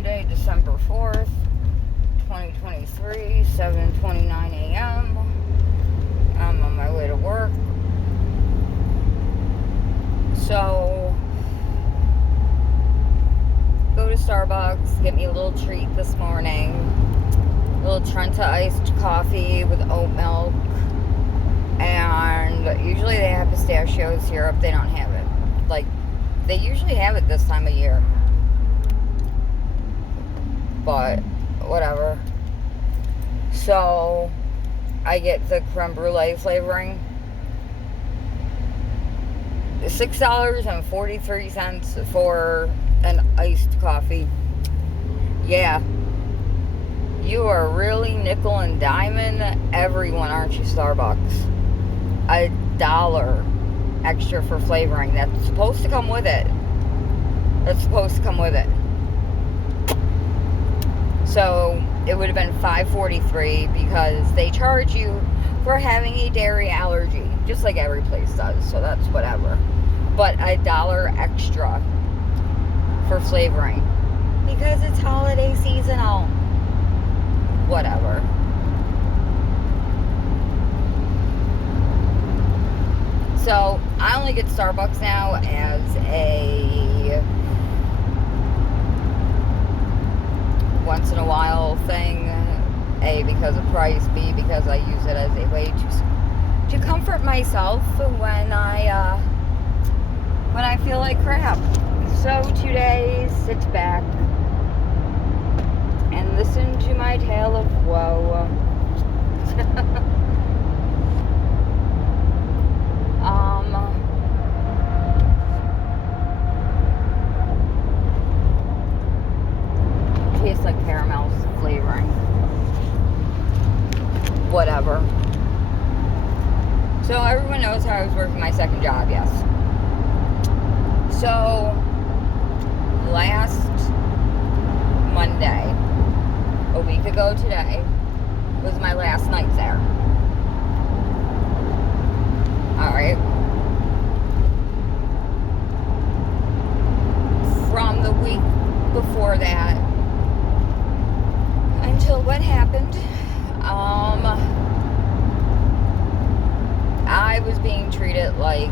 Monday, December 4th, 2023, 7:29 a.m. I'm on my way to work. So, go to Starbucks, get me a little treat this morning. A little Trenta iced coffee with oat milk. And usually they have pistachio syrup. They don't have it. Like, they usually have it this time of year. But, whatever. So, I get the creme brulee flavoring. $6.43 for an iced coffee. Yeah. You are really nickel and diamond everyone, aren't you, Starbucks? $1 extra for flavoring. That's supposed to come with it. So it would have been $5.43 because they charge you for having a dairy allergy, just like every place does. So that's whatever. But $1 extra for flavoring because it's holiday seasonal. Whatever. So I only get Starbucks now as a once in a while thing. A, because of price. B, because I use it as a way to comfort myself when I feel like crap. So today, sit back and listen to my tale of woe. Tastes like caramel flavoring. Whatever. So everyone knows how I was working my second job, yes. So last Monday, a week ago today, was my last night there. Alright. From the week before that until what happened, I was being treated like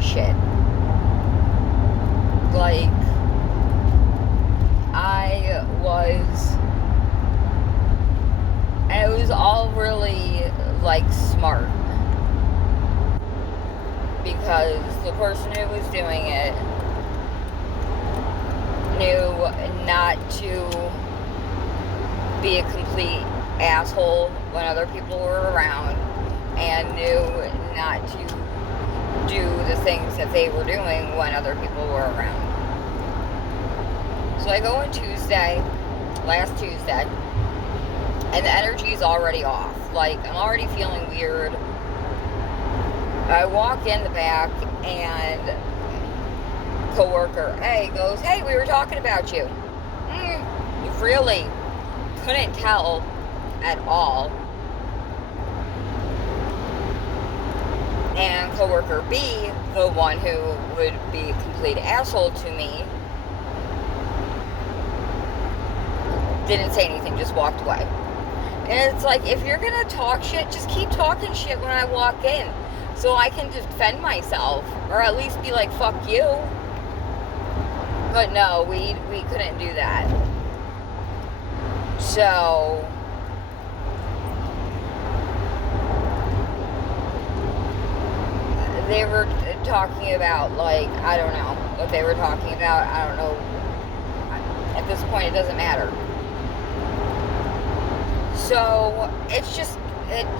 shit. Like, and it was all really, like, smart. Because the person who was doing it knew not to be a complete asshole when other people were around, and knew not to do the things that they were doing when other people were around. So I go on last Tuesday, and the energy is already off. Like, I'm already feeling weird. I walk in the back, and coworker A goes, "Hey, we were talking about you." Really couldn't tell at all. And coworker B, the one who would be a complete asshole to me, didn't say anything, just walked away. And it's like, if you're gonna talk shit, just keep talking shit when I walk in, so I can defend myself, or at least be like, fuck you. But no, we couldn't do that. So they were talking about, like, I don't know what they were talking about. I don't know. At this point, it doesn't matter. So it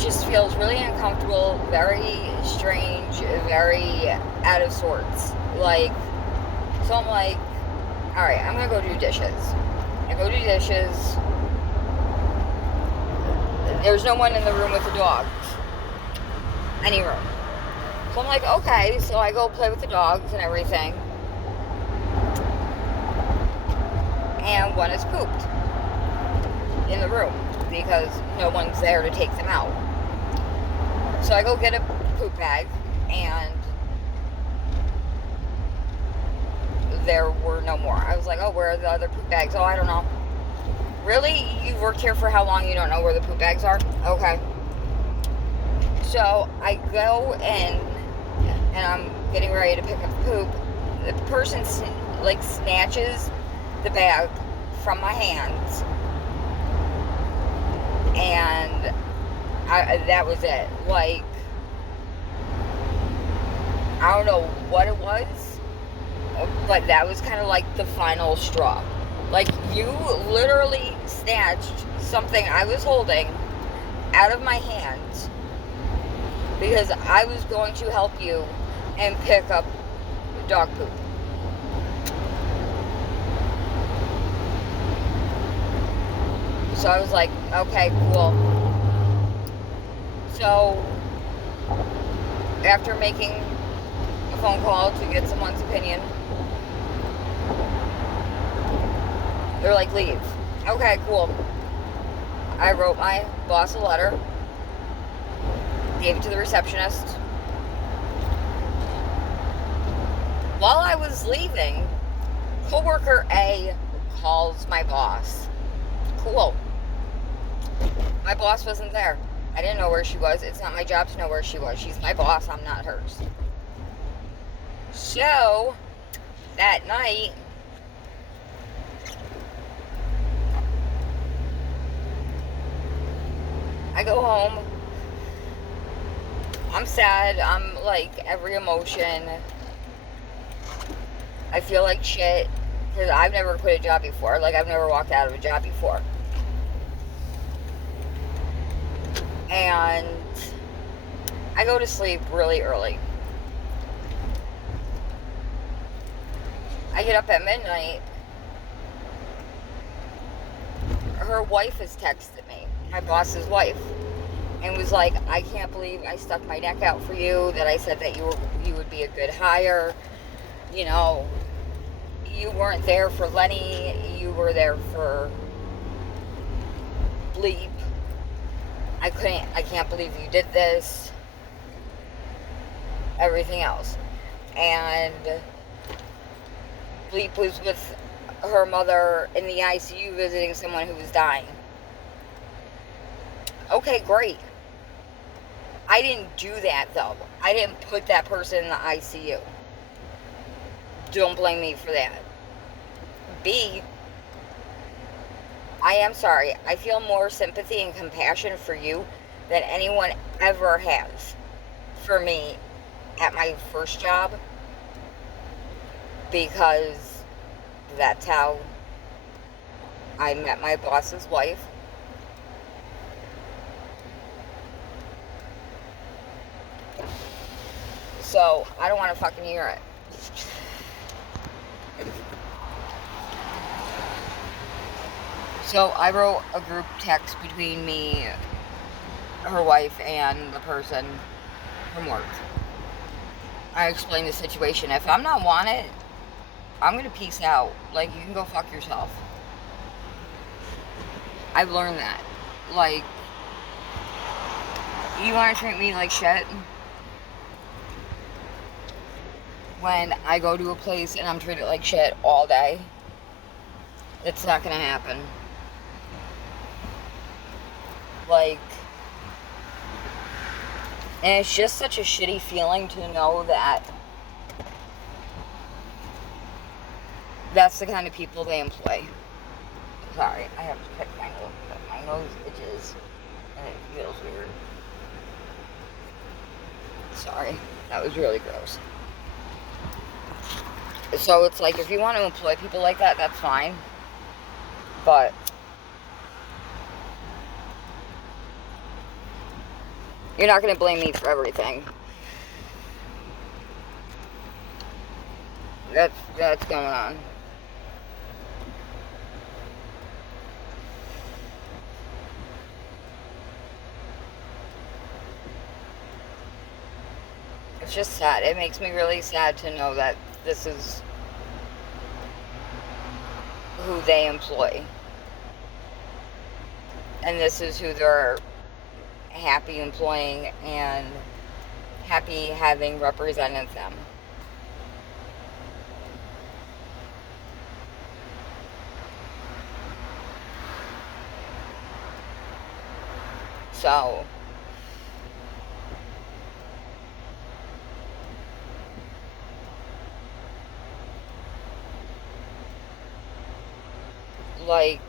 just feels really uncomfortable, very strange, very out of sorts. Like, so I'm like, all right, I'm gonna go do dishes. I go do dishes. There's no one in the room with the dogs. Any room. So I'm like, okay, so I go play with the dogs and everything. And one is pooped in the room because no one's there to take them out. So I go get a poop bag, and there were no more. I was like, oh, where are the other poop bags? Oh, I don't know. Really? You've worked here for how long? You don't know where the poop bags are? Okay. So I go in and I'm getting ready to pick up poop. The person like snatches the bag from my hands, and that was it. Like, I don't know what it was, but that was kind of like the final straw. Like, you literally snatched something I was holding out of my hands because I was going to help you and pick up dog poop. So I was like, okay, cool. So after making a phone call to get someone's opinion, they're like, leave. Okay, cool. I wrote my boss a letter, gave it to the receptionist. While I was leaving, coworker A calls my boss. Cool. My boss wasn't there. I didn't know where she was. It's not my job to know where she was. She's my boss. I'm not hers. So, that night, I go home. I'm sad. I'm like every emotion. I feel like shit because I've never quit a job before. Like, I've never walked out of a job before. And I go to sleep really early. I get up at midnight. Her wife has texted me, my boss's wife, and was like, I can't believe I stuck my neck out for you, that I said that you would be a good hire. You know, you weren't there for Lenny, you were there for Bleep. I can't believe you did this. Everything else. And Bleep was with her mother in the ICU visiting someone who was dying. Okay, great. I didn't do that, though. I didn't put that person in the ICU. Don't blame me for that. B, I am sorry. I feel more sympathy and compassion for you than anyone ever has for me at my first job, because that's how I met my boss's wife. So I don't want to fucking hear it. So I wrote a group text between me, her wife, and the person from work. I explained the situation. If I'm not wanted, I'm gonna peace out. Like, you can go fuck yourself. I've learned that. Like, you wanna treat me like shit? When I go to a place and I'm treated like shit all day, it's not gonna happen. Like, and it's just such a shitty feeling to know that that's the kind of people they employ. Sorry, I have to pick my nose. My nose itches and it feels weird. Sorry, that was really gross. So it's like, if you want to employ people like that, that's fine. But you're not going to blame me for everything. That's going on. It's just sad. It makes me really sad to know that this is who they employ. And this is who they're happy employing and happy having represented them. So, like,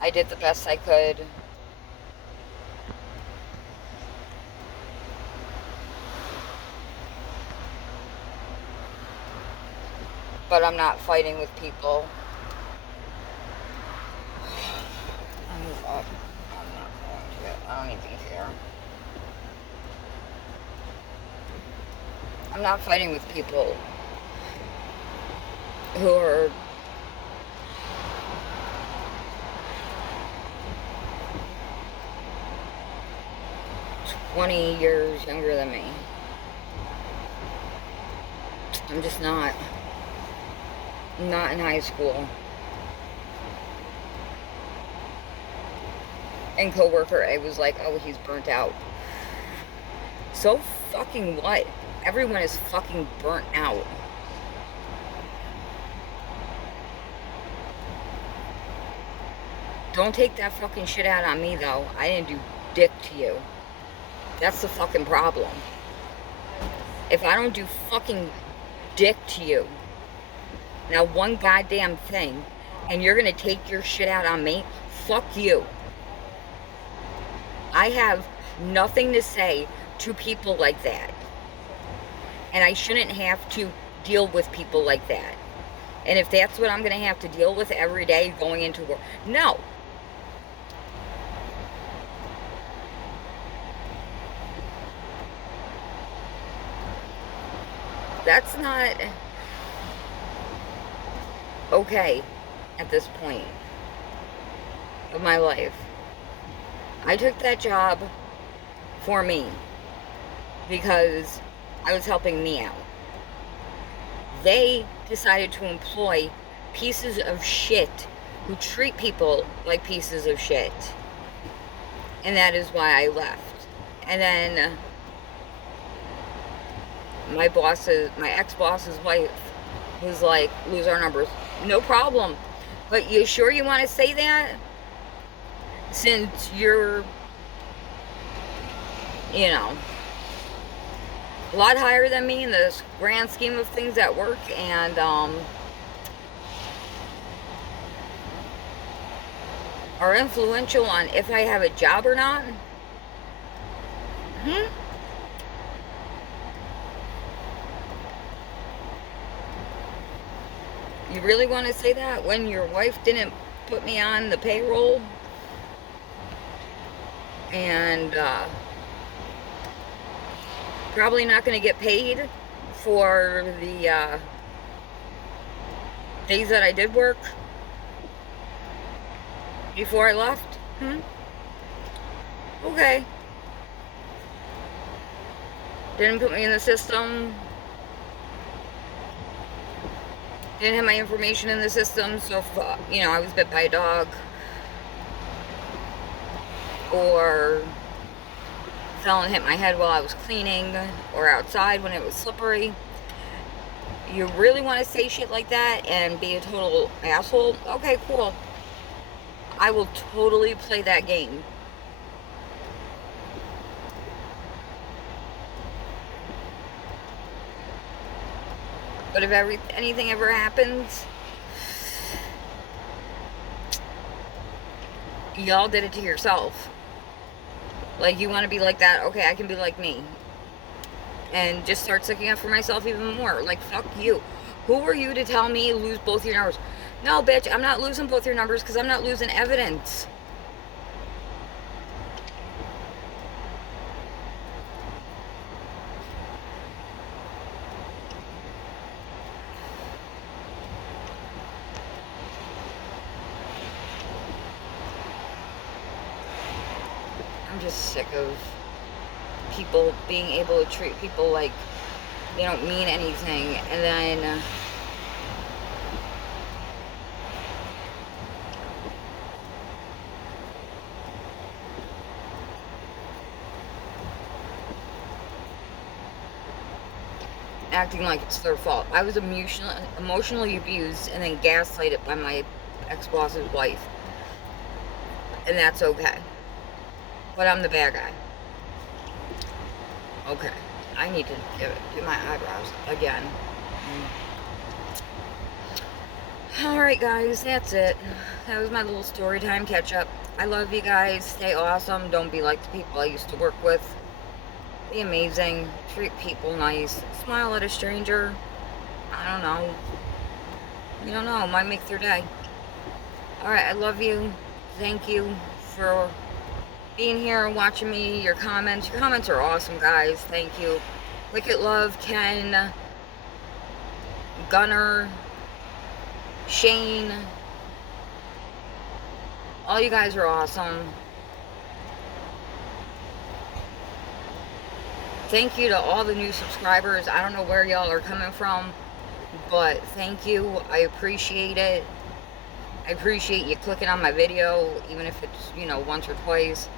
I did the best I could. But I'm not fighting with people. I'll move up. I'm not going to it. I don't even care. I'm not fighting with people who are "20 years younger than me." I'm just not. I'm not in high school. And coworker A was like, "Oh, he's burnt out." So fucking what? Everyone is fucking burnt out. Don't take that fucking shit out on me, though. I didn't do dick to you. That's the fucking problem. If I don't do fucking dick to you, now one goddamn thing, and you're gonna take your shit out on me, fuck you. I have nothing to say to people like that. And I shouldn't have to deal with people like that. And if that's what I'm going to have to deal with every day going into work, no. That's not okay at this point of my life. I took that job for me because I was helping me out. They decided to employ pieces of shit who treat people like pieces of shit. And that is why I left. And then my ex-boss's wife was like, "Lose our numbers." No problem. But you sure you want to say that? Since you're, you know, a lot higher than me in the grand scheme of things at work, and are influential on if I have a job or not. You really want to say that when your wife didn't put me on the payroll? And probably not going to get paid for the days that I did work before I left. Okay. Didn't put me in the system. Didn't have my information in the system, so if, I was bit by a dog, or fell and hit my head while I was cleaning, or outside when it was slippery. You really want to say shit like that and be a total asshole? Okay, cool. I will totally play that game. But if anything ever happens, y'all did it to yourself. Like, you want to be like that? Okay, I can be like me. And just start sticking up for myself even more. Like, fuck you. Who are you to tell me lose both your numbers? No, bitch, I'm not losing both your numbers because I'm not losing evidence. I'm just sick of people being able to treat people like they don't mean anything, and then acting like it's their fault. I was emotionally abused and then gaslighted by my ex-boss's wife, and that's okay. but I'm the bad guy. Okay, I need to do my eyebrows again. Alright guys, that's it. That was my little story time catch up. I love you guys. Stay awesome. Don't be like the people I used to work with. Be amazing. Treat people nice. Smile at a stranger. I don't know. You don't know. It might make their day. Alright, I love you. Thank you for being here and watching me. Your comments. Your comments are awesome, guys. Thank you. Wicked Love, Ken, Gunner, Shane. All you guys are awesome. Thank you to all the new subscribers. I don't know where y'all are coming from, but thank you. I appreciate it. I appreciate you clicking on my video, even if it's, you know, once or twice.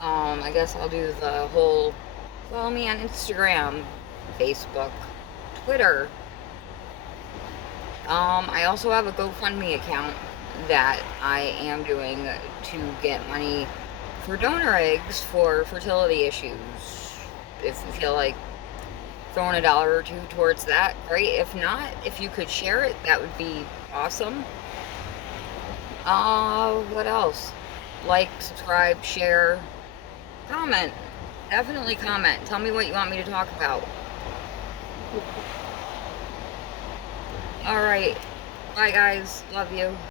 I guess I'll do the whole follow me on Instagram, Facebook, Twitter. I also have a GoFundMe account that I am doing to get money for donor eggs for fertility issues. If you feel like throwing $1 or $2 towards that, great. If not, if you could share it, that would be awesome. What else? Like, subscribe, share, comment. Definitely comment. Tell me what you want me to talk about. Alright. Bye, guys. Love you.